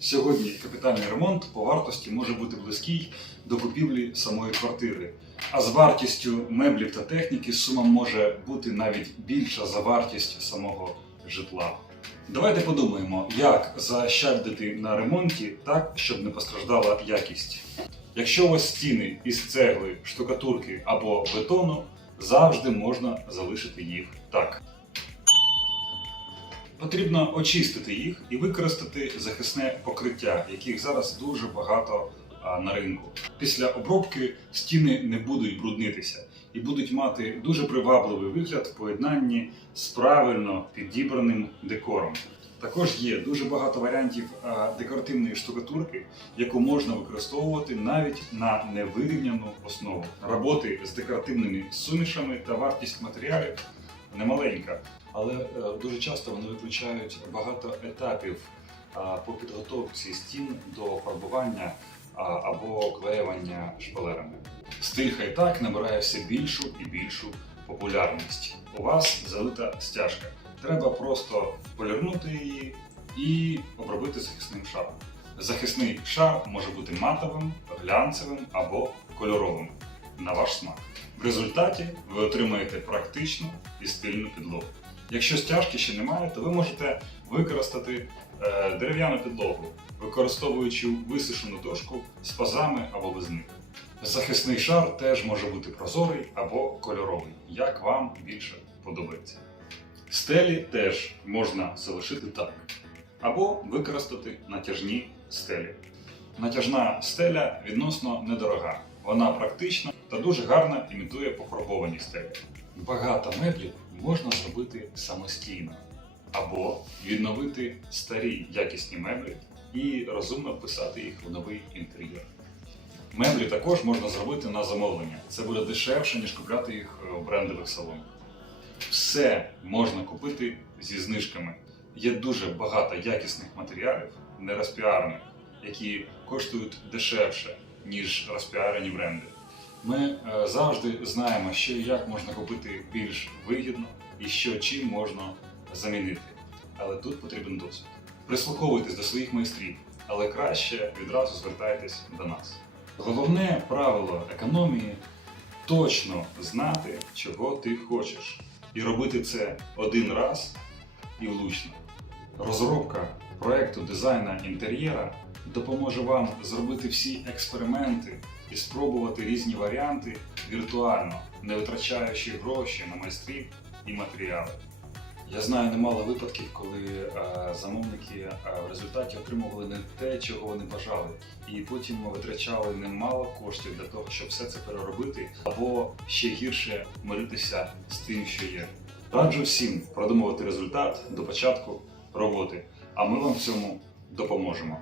Сьогодні капітальний ремонт по вартості може бути близький до купівлі самої квартири. А з вартістю меблів та техніки сума може бути навіть більша за вартість самого житла. Давайте подумаємо, як заощадити на ремонті так, щоб не постраждала якість. Якщо у вас стіни із цегли, штукатурки або бетону, завжди можна залишити їх так. Потрібно очистити їх і використати захисне покриття, яких зараз дуже багато на ринку. Після обробки стіни не будуть бруднитися і будуть мати дуже привабливий вигляд в поєднанні з правильно підібраним декором. Також є дуже багато варіантів декоративної штукатурки, яку можна використовувати навіть на невирівняну основу. Роботи з декоративними сумішами та вартість матеріалів немаленька, але е, дуже часто вони виключають багато етапів по підготовці стін до фарбування або клеювання шпалерами. Стиль хай-так набирає все більшу і більшу популярність. У вас залита стяжка. Треба просто полірнути її і обробити захисним шаром. Захисний шар може бути матовим, глянцевим або кольоровим на ваш смак. В результаті ви отримаєте практичну і стильну підлогу. Якщо стяжки ще немає, то ви можете використати е, дерев'яну підлогу, використовуючи висушену дошку з пазами або без них. Захисний шар теж може бути прозорий або кольоровий, як вам більше подобається. Стелі теж можна залишити так, або використати натяжні стелі. Натяжна стеля відносно недорога. Вона практична та дуже гарно імітує пофарбовані стелі. Багато меблів можна зробити самостійно або відновити старі якісні меблі і розумно вписати їх в новий інтер'єр. Меблі також можна зробити на замовлення. Це буде дешевше, ніж купляти їх в брендових салонах. Все можна купити зі знижками. Є дуже багато якісних матеріалів, не розпіарених, які коштують дешевше, ніж розпіарені бренди. Ми е, завжди знаємо, що і як можна купити більш вигідно і що чим можна замінити. Але тут потрібен досвід. Прислуховуйтесь до своїх майстрів, але краще відразу звертайтесь до нас. Головне правило економії точно знати, чого ти хочеш, і робити це один раз і влучно. Розробка проекту дизайна інтер'єра допоможе вам зробити всі експерименти і спробувати різні варіанти віртуально, не витрачаючи гроші на майстрів і матеріали. Я знаю немало випадків, коли е, замовники е, в результаті отримували не те, чого вони бажали, і потім витрачали немало коштів для того, щоб все це переробити, або ще гірше миритися з тим, що є. Раджу всім продумувати результат до початку роботи, а ми вам в цьому допоможемо.